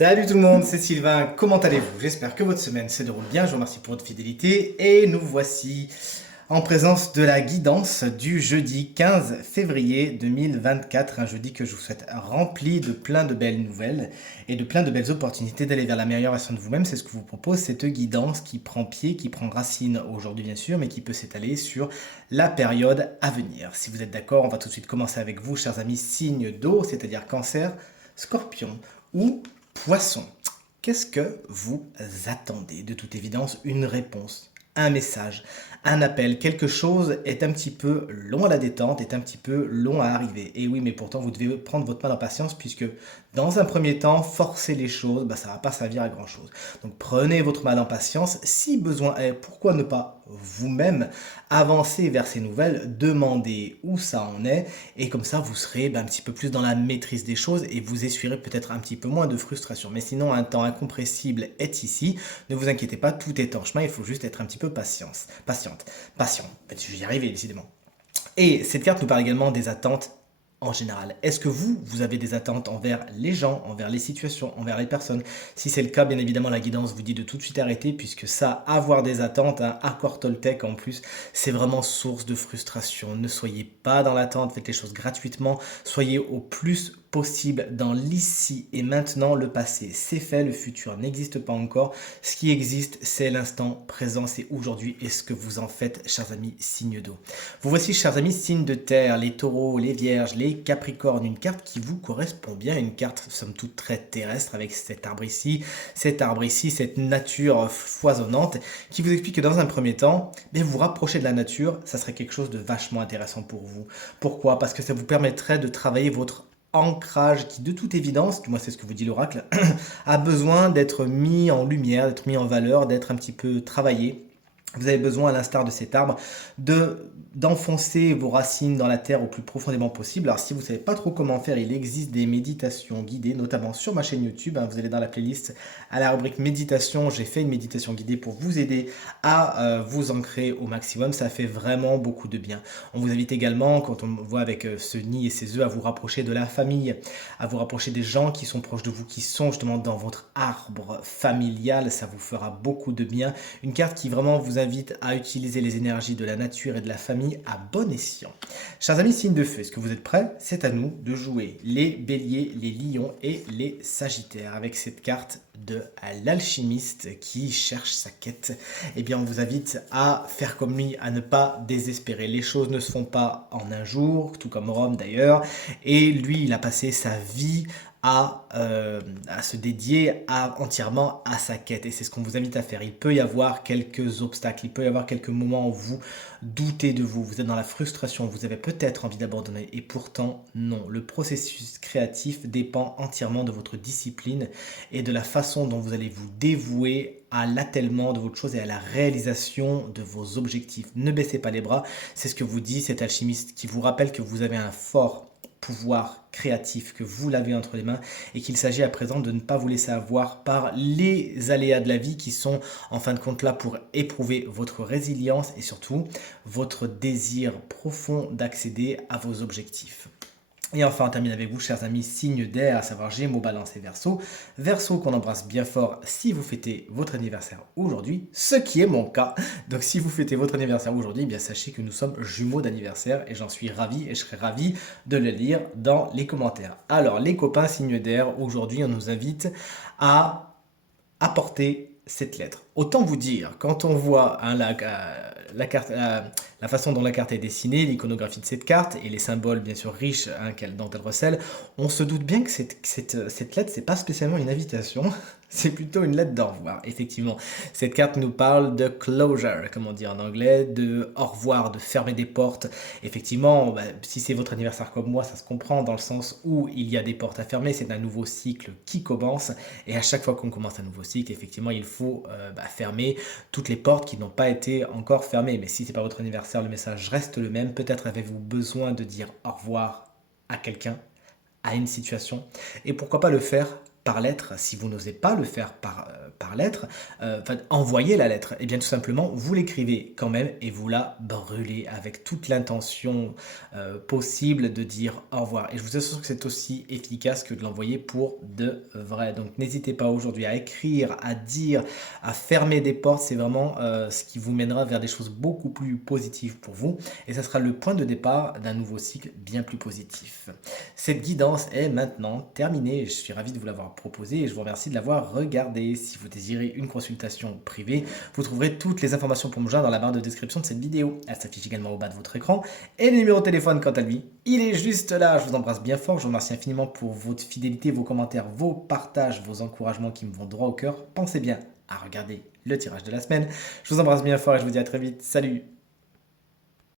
Salut tout le monde, c'est Sylvain, comment allez-vous? J'espère que votre semaine se déroule bien, je vous remercie pour votre fidélité et nous voici en présence de la guidance du jeudi 15 février 2024, un jeudi que je vous souhaite rempli de plein de belles nouvelles et de plein de belles opportunités d'aller vers la meilleure version de vous-même. C'est ce que je vous propose, cette guidance qui prend pied, qui prend racine aujourd'hui bien sûr, mais qui peut s'étaler sur la période à venir. Si vous êtes d'accord, on va tout de suite commencer avec vous, chers amis, signe d'eau, c'est-à-dire cancer, scorpion ou poisson. Qu'est-ce que vous attendez? De toute évidence, une réponse, un message, un appel, quelque chose est un petit peu long à la détente, est un petit peu long à arriver. Et oui, mais pourtant, vous devez prendre votre mal en patience puisque dans un premier temps, forcer les choses, ça ne va pas servir à grand-chose. Donc prenez votre mal en patience, si besoin est, pourquoi ne pas vous-même avancer vers ces nouvelles, demander où ça en est, et comme ça vous serez un petit peu plus dans la maîtrise des choses et vous essuierez peut-être un petit peu moins de frustration. Mais sinon, un temps incompressible est ici, ne vous inquiétez pas, tout est en chemin, il faut juste être un petit peu patient. Je vais y arriver décidément. Et cette carte nous parle également des attentes en général. Est-ce que vous avez des attentes envers les gens, envers les situations, envers les personnes? Si c'est le cas, bien évidemment, la guidance vous dit de tout de suite arrêter, puisque ça, avoir des attentes, accord Toltec en plus, c'est vraiment source de frustration. Ne soyez pas dans l'attente, faites les choses gratuitement, soyez au plus possible dans l'ici et maintenant. Le passé, c'est fait, le futur n'existe pas encore. Ce qui existe, c'est l'instant présent, c'est aujourd'hui et ce que vous en faites, chers amis, signe d'eau. Vous voici, chers amis, signes de terre, les taureaux, les vierges, les capricornes, une carte qui vous correspond bien, une carte somme toute très terrestre avec cet arbre ici, cette nature foisonnante qui vous explique que dans un premier temps, vous rapprocher de la nature, ça serait quelque chose de vachement intéressant pour vous. Pourquoi? Parce que ça vous permettrait de travailler votre ancrage qui, de toute évidence, du moins c'est ce que vous dit l'oracle, a besoin d'être mis en lumière, d'être mis en valeur, d'être un petit peu travaillé. Vous avez besoin, à l'instar de cet arbre, d'enfoncer vos racines dans la terre au plus profondément possible. Alors si vous ne savez pas trop comment faire, il existe des méditations guidées, notamment sur ma chaîne YouTube. Vous allez dans la playlist à la rubrique méditation. J'ai fait une méditation guidée pour vous aider à vous ancrer au maximum. Ça fait vraiment beaucoup de bien. On vous invite également, quand on voit avec ce nid et ses œufs, à vous rapprocher de la famille, à vous rapprocher des gens qui sont proches de vous, qui sont justement dans votre arbre familial. Ça vous fera beaucoup de bien. Une carte qui vraiment vous invite à utiliser les énergies de la nature et de la famille à bon escient. Chers amis, signe de feu, est-ce que vous êtes prêts? C'est à nous de jouer les béliers, les lions et les sagittaires avec cette carte de l'alchimiste qui cherche sa quête. Eh bien, on vous invite à faire comme lui, à ne pas désespérer. Les choses ne se font pas en un jour, tout comme Rome d'ailleurs. Et lui, il a passé sa vie à se dédier entièrement à sa quête. Et c'est ce qu'on vous invite à faire. Il peut y avoir quelques obstacles, il peut y avoir quelques moments où vous doutez de vous, vous êtes dans la frustration, vous avez peut-être envie d'abandonner. Et pourtant, non. Le processus créatif dépend entièrement de votre discipline et de la façon dont vous allez vous dévouer à l'attellement de votre chose et à la réalisation de vos objectifs. Ne baissez pas les bras, c'est ce que vous dit cet alchimiste qui vous rappelle que vous avez un fort pouvoir créatif, que vous l'avez entre les mains et qu'il s'agit à présent de ne pas vous laisser avoir par les aléas de la vie qui sont en fin de compte là pour éprouver votre résilience et surtout votre désir profond d'accéder à vos objectifs. Et enfin, on termine avec vous, chers amis, signes d'air, à savoir Gémeaux, Balance et Verseau. Verseau qu'on embrasse bien fort si vous fêtez votre anniversaire aujourd'hui, ce qui est mon cas. Donc si vous fêtez votre anniversaire aujourd'hui, bien sachez que nous sommes jumeaux d'anniversaire et j'en suis ravi et je serai ravi de le lire dans les commentaires. Alors les copains, signes d'air, aujourd'hui on nous invite à apporter cette lettre. Autant vous dire, quand on voit la carte, la façon dont la carte est dessinée, l'iconographie de cette carte et les symboles bien sûr riches dont elle recèle, on se doute bien que cette lettre, c'est pas spécialement une invitation, c'est plutôt une lettre d'au revoir. Effectivement, cette carte nous parle de closure, comme on dit en anglais, de au revoir, de fermer des portes. Effectivement, si c'est votre anniversaire comme moi, ça se comprend dans le sens où il y a des portes à fermer, c'est un nouveau cycle qui commence et à chaque fois qu'on commence un nouveau cycle, effectivement, il faut fermer toutes les portes qui n'ont pas été encore fermées. Mais si c'est pas votre anniversaire, le message reste le même. Peut-être avez-vous besoin de dire au revoir à quelqu'un, à une situation, et pourquoi pas le faire par lettre si vous n'osez pas le faire par lettre, envoyer la lettre, et bien tout simplement, vous l'écrivez quand même et vous la brûlez avec toute l'intention possible de dire au revoir. Et je vous assure que c'est aussi efficace que de l'envoyer pour de vrai. Donc n'hésitez pas aujourd'hui à écrire, à dire, à fermer des portes. C'est vraiment ce qui vous mènera vers des choses beaucoup plus positives pour vous. Et ça sera le point de départ d'un nouveau cycle bien plus positif. Cette guidance est maintenant terminée. Je suis ravi de vous l'avoir proposée et je vous remercie de l'avoir regardée. Si vous désirez une consultation privée, vous trouverez toutes les informations pour me joindre dans la barre de description de cette vidéo. Elle s'affiche également au bas de votre écran. Et le numéro de téléphone, quant à lui, il est juste là. Je vous embrasse bien fort. Je vous remercie infiniment pour votre fidélité, vos commentaires, vos partages, vos encouragements qui me vont droit au cœur. Pensez bien à regarder le tirage de la semaine. Je vous embrasse bien fort et je vous dis à très vite. Salut!